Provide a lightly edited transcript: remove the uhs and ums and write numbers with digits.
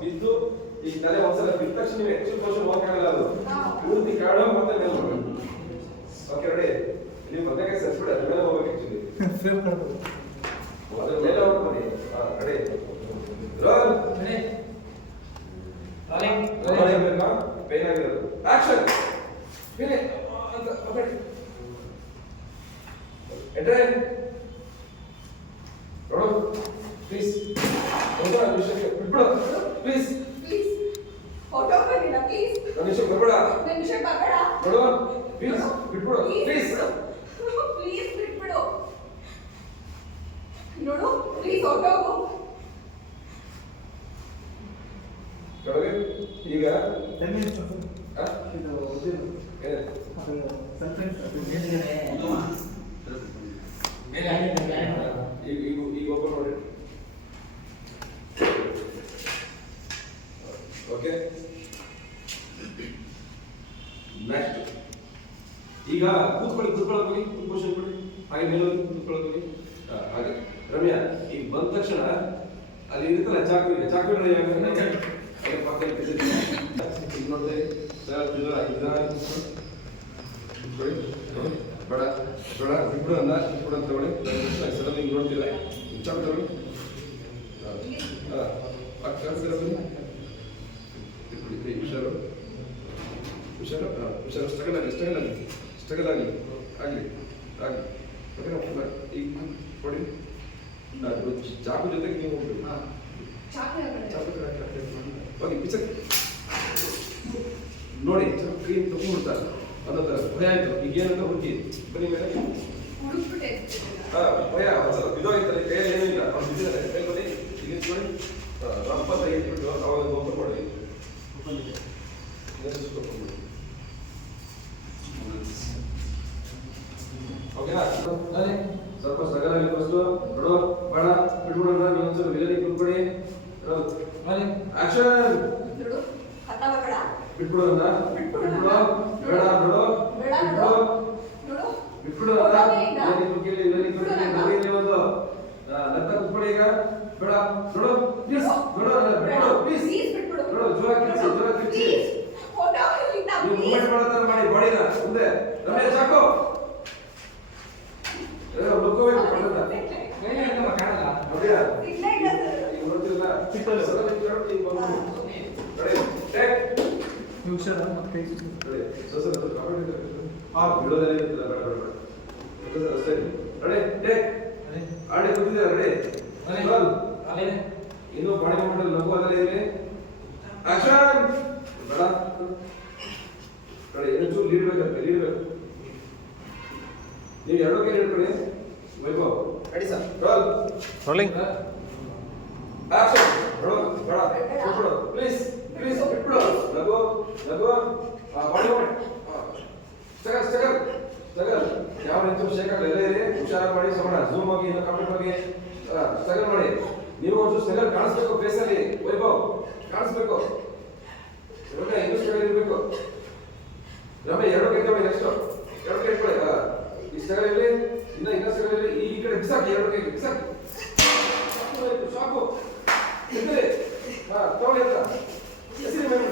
ಬಿದ್ದು ಈ ತಲೆ ಒಂದ್ಸಲ ಬಿದ್ದ ತಕ್ಷಣ ನೀವು ಆಕ್ಚುಲ್ ಪೋಷನ್ ಹೋಗಕ್ಕಾಗಲ್ಲ. ಅದು ಪೂರ್ತಿ ಕಾಡು ಮತ್ತೆ ಮೇಲೆ ಹೋಗ್ಬೇಕು. Okay ready? ನೀವು ಬಂದಾಗ ಸಸ್ಬಿಡ ಅದ್ರ ಮೇಲೆ ಹೋಗ್ಬೇಕು ಆಕ್ಚುಲಿ. ಅದ್ರ ಮೇಲೆ ಹೋಗ್ಬನ್ನಿ. Ready roll. ರೋಲಿಂಗ್ ಬೇಕಾ? ಪೇನ್ ಆಗಿರೋದು ಆಕ್ಷನ್ ಫಿನಿ ಅಂತ ಓಕೆ ಎಂಟ್ರೈನ್ ರೋಲ್ ಪ್ಲೀಸ್ ಹೋಗೋ ವಿಷಯಕ್ಕೆ ಬಿಟ್ಬಿಡು ಪ್ಲೀಸ್ ಪ್ಲೀಸ್ ಫೋಟೋ ಬನ್ನಿ ಪ್ಲೀಸ್ ನಿಮಿಷ ಬರಬೇಡ ನಿಮಿಷ ಬರಬೇಡ ನೋಡು ಪ್ಲೀಸ್ ಬಿಟ್ಬಿಡು ಪ್ಲೀಸ್ ಪ್ಲೀಸ್ ಬಿಟ್ಬಿಡು ನೋಡು ಪ್ಲೀಸ್ ಫೋಟೋ ಕೆಳಗೆ ಈಗ 10 ಮಿನಿಟ್ಸ್ ಇದು ಏನು ಸೆಂಟೆನ್ಸ್ ಮೇಲೆ ಈಗ ಓಪನ್ ಮಾಡಿ. ಓಕೆ ನೆಕ್ಸ್ಟ್ ಈಗ ಕೂತ್ಕೊಳ್ಳೋಕೆ ಹೋಗಿ ಪೊಸಿಷನ್ ಕೊಡಿ. ಹಾಗೆ ಮೇಲೆ ಹೋಗಿ ಕೂತ್ಕೊಳ್ಳೋಕೆ ಹೋಗಿ. ಹಾಗೆ ರಮ್ಯಾ ಈಗ ಬಂದ ತಕ್ಷಣ ಅಲ್ಲಿ ಇರುತ್ತಲ್ಲ ಚಾಕು, ಈಗ ಚಾಕು ಪಕ್ಕದಲ್ಲಿ ಈಗ ನೋಡಿದೆ ಬೇಡ ಬೇಡ ಬಿಟ್ಬಿಡು ಅನ್ನ ಬಿಟ್ಬಿಡು ಅಂತ ತಗೊಳ್ಳಿ. ಸಡನ್ ಹಿಂಗೆ ನೋಡ್ತಿಲ್ಲ ಚಾಕು ತಗೊಳ್ಳಿ. ಹುಷಾರು ಹುಷಾರು ಹುಷಾರು ಸ್ಟ್ರಗಲ್ ಆಗಲಿ ಸ್ಟ್ರಗಲ್ ಆಗಲಿ ಸ್ಟ್ರಗಲ್ ಆಗಲಿ ಆಗಲಿ ಆಗಲಿ ಓಕೆ ಈಗ ಕೊಡಿ. ಚಾಕು ಜೊತೆಗೆ ನೀವು ಹೋಗ್ಬೇಕು. ಚಾಕು ಹೋಗಿ ಪಿಚರ್ ನೋಡಿ ಕ್ರೀಮ್ ತಗೊಂಡ್ಬಿಡ್ತಾರೆ ಅನ್ನೋ ಥರ ಭಯ ಆಯ್ತು. ಈಗ ಏನಂತ ಹುಡುಗಿ ಬನ್ನಿ ಮೇಲೆ ಭಯ ಒಂದ್ಸಲ ಬಿದೋಗಿರ್ತಾರೆ ಕೈಯಲ್ಲಿ ಏನೂ ಇಲ್ಲ ಅವ್ರು ಬಿದ್ದಿದ್ದಾರೆ ಕೈ ಬನ್ನಿ ಈಗ ನೋಡಿ ರಪ್ಪ ತೆಗೆದ್ಬಿಟ್ಟು ಅವಾಗ ಓಪನ್ ಮಾಡಿ ಓಕೆನಾ? ಸ್ವಲ್ಪ ಸ್ಟ್ರಗಲ್ ಆಗಿ ಫಸ್ಟ್ ನೋಡು ಬೇಡ ಬಿಟ್ಬಿಡೋಣ. ನೀವು ಒಂದ್ಸಲ ವಿಲನಿಗೆ ಕೂತ್ಕೊಡಿ. ಆಕ್ಷನ್ ಬಿಟ್ಬಿಡೋಣ ಬಿಟ್ಬಿಡು ಬೇಡ ಬಿಡು ಬಿಟ್ಬಿಡು ಒಂದು ಲತ್ತ ಕೂತ್ಕೊಡಿ. ಈಗ ಬೇಡ ನೋಡು ಪ್ಲೀಸ್ ನೋಡು ಪ್ಲೀಸ್ ನೋಡು ಜೋರ ಕಿರ್ಚಿ ನೀವು ಮೂಮೆಂಟ್ ಮಾಡೋ ಥರ ಮಾಡಿ ಬಾಡಿನ ಮುಂದೆ. ರಮೇಶ್ ಚಾಕು ಲುಕ್ಕೋಬೇಕು ಪಡೆದ ಕಾಣಲ್ಲ ನೋಡಿಯಾ ಈಗ ನೋಡ್ತಿಲ್ಲ ಸಲ ನೀವು ಬಂದು ರೆಡಿ ಟೇಕ್ ಹುಷಾರ ಮತ್ತೆ ಕೈ ರೆಡಿ ಸರ್ ಕಾಮೆಂಟ್ ಬಿಡೋದೇ ಇಲ್ಲ ಬೇಡ ಅಷ್ಟೇ ರೆಡಿ ಟೇಕ್ ಆಡಿ ಕೂತಿದ್ದೀರಾ ರೆಡಿ ರೋಲ್ ಇನ್ನೂ ಬಾಡಿ ಮೂಮೆಂಟ್ ಲಘು ಅದಲ್ಲೇ ಇರಲಿ ಆಕ್ಷನ್ ಬೇಡ ರೆಡಿ ಏನು ಲೀಡ್ ಬೇಕಂತೆ ಲೀಡ್ ಬೇಕು. ನೀವು ಎರಡು ಕೈ ಹಿಡ್ಕೊಳ್ಳಿ. Vaibhav ready sir roll rolling action roll ಬೇಡ ಬಿಟ್ಬಿಡು ಪ್ಲೀಸ್ ಪ್ಲೀಸ್ ಬಿಟ್ಬಿಡು ಲಘು ಲಘು ಬಾಡಿ ಮೂಮೆಂಟ್ ಸ್ಟ್ರಗಲ್ ಯಾವ ನಿಂತು ಶೇಕ್ ಆಗಲ್ಲ ಎಲ್ಲ ಇರಿ ಹುಷಾರ ಮಾಡಿ ಸೋಣ ಝೂಮ್ ಹೋಗಿ ಇನ್ನು ಕಂಪ್ಲೀಟ್ ಹೋಗಿ ಸ್ಟ್ರಗಲ್ ಮಾಡಿ. ನೀವು ಒಂದು ಸ್ಟ್ರಗಲ್ ಕಾಣಿಸ್ಬೇಕು ಫೇಸಲ್ಲಿ. ವೈಭವ್ ಕಾಣಿಸ್ಬೇಕು. ರಮ್ಯ ಇನ್ನೂ ಸ್ಟ್ರಗಲ್ ಇರಬೇಕು. ರಮ್ಯ ಎರಡು ಕೈ ತಗೊಳ್ಳಿ. ನೆಕ್ಸ್ಟ್ ಎರಡು ಕೈ ಇಟ್ಕೊಳ್ಳಿ. ಈ ಸ್ಟ್ರಗಲ್ ಇರಲಿ ಇನ್ನೂ ಸ್ಟ್ರಗಲ್ ಇರಲಿ. ಈ ಕಡೆ ಬಿಸಾಕಿ ಎರಡು ಕೈ ಬಿಸಾಕಿ ಸಾಕು ತಗೊಳ್ಳಿ ಅಂತ ಹೆಸರಿ ಮೇಲೆ